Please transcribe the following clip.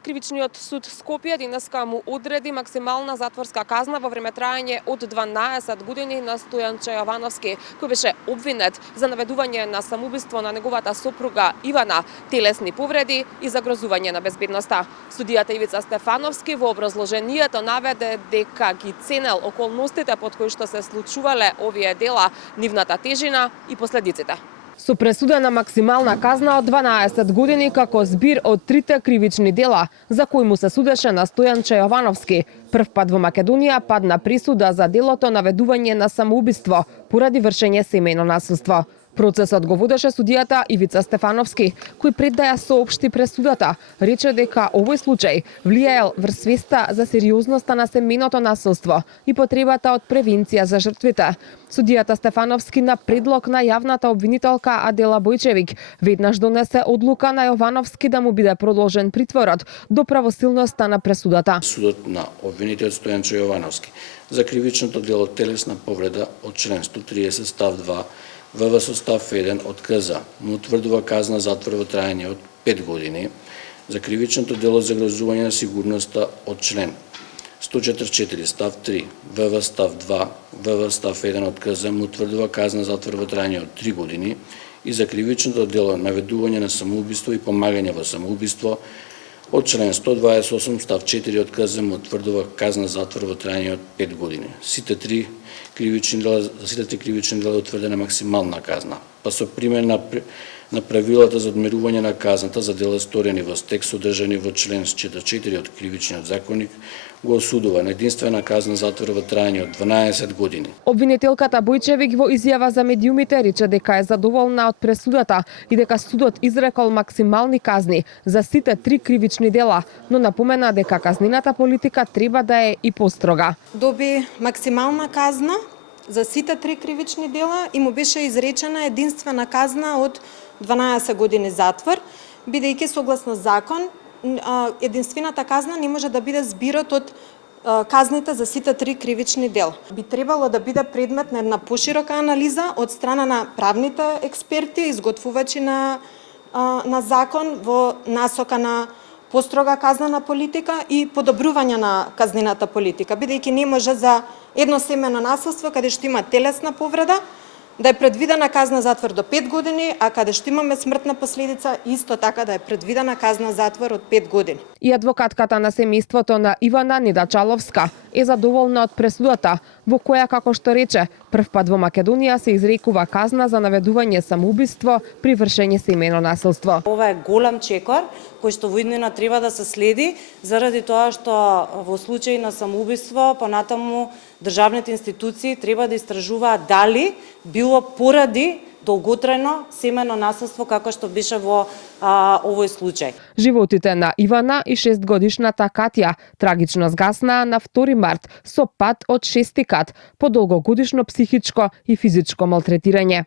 Кривичниот суд Скопје денеска му одреди максимална затворска казна во време траење од 12 години на Стојанче Јовановски, кој беше обвинет за наведување на самоубиство на неговата сопруга Ивана, телесни повреди и загрозување на безбедноста. Судијата Ивица Стефановски во образложението наведе дека ги ценел околностите под кои што се случувале овие дела, нивната тежина и последиците. Со пресудена максимална казна од 12 години како збир од трите кривични дела за кои му се судеше на Стојанче Јовановски. Прв пат во Македонија падна присуда за делото наведување на самоубиство поради вршење семејно насилство. Процесот го водеше судијата Ивица Стефановски, кој пред да ја соопшти пресудата, рече дека овој случај влијаел врз свеста за сериозноста на семејното насилство и потребата од превенција за жртвите. Судијата Стефановски на предлог на јавната обвинителка Адела Бојчевик веднаш донесе одлука на Јовановски да му биде продолжен притворот до правосилноста на пресудата. Судот на обвинител Стојанче Јовановски за кривичното дело телесна повреда од член 130 став 2 ВВ со став 1 од КЗ му утврдува казна затвор во траење од 5 години за кривичното дело загрозување на сигурноста од член 144 став 3 ВВ став 2 ВВ став 1 од КЗ му утврдува казна затвор во траење од 3 години и за кривичното дело наведување на самоубиство и помагање во самоубиство од член 128 став 4 од КЗ му утврдува казна затвор во траење од 5 години. Сите три кривични дела утврдена максимална казна. Па со примена на правилата за одмерување на казната за дела сторени во стек содржани во член 44 од Кривичниот законник го осудува на единствена казна затвор во траење од 12 години. Обвинителката Бојчевик во изјава за медиумите рече дека е задоволна од пресудата и дека судот изрекол максимални казни за сите три кривични дела, но напомена дека казнината политика треба да е и построга. Доби максимална казна за сите три кривични дела и му беше изречена единствена казна од 12 години затвор, бидејќи согласно закон единствената казна не може да биде збирот од казните за сите три кривични дела. Би требало да биде предмет на една поширока анализа од страна на правните експерти, изготвувачи на закон во насока на построга казнена политика и подобрување на казнената политика, бидејќи не може за едно семејно насилство каде што има телесна повреда да е предвидена казна затвор до 5 години, а каде што имаме смртна последица, исто така да е предвидена казна затвор од 5 години. И адвокатката на семејството на Ивана Неда Чаловска е задоволна од пресудата, во која, како што рече, прв пат во Македонија се изрекува казна за наведување самоубиство при вршење семејно насилство. Ова е голем чекор кој што во иднина треба да се следи, заради тоа што во случај на самоубиство понатаму државните институции треба да истражуваат дали било поради долготрајно семејно насилство како што беше во овој случај. Животите на Ивана и 6-годишната Катја трагично згаснаа на 2 март со пад од 6 кат по долгогодишно психичко и физичко малтретирање.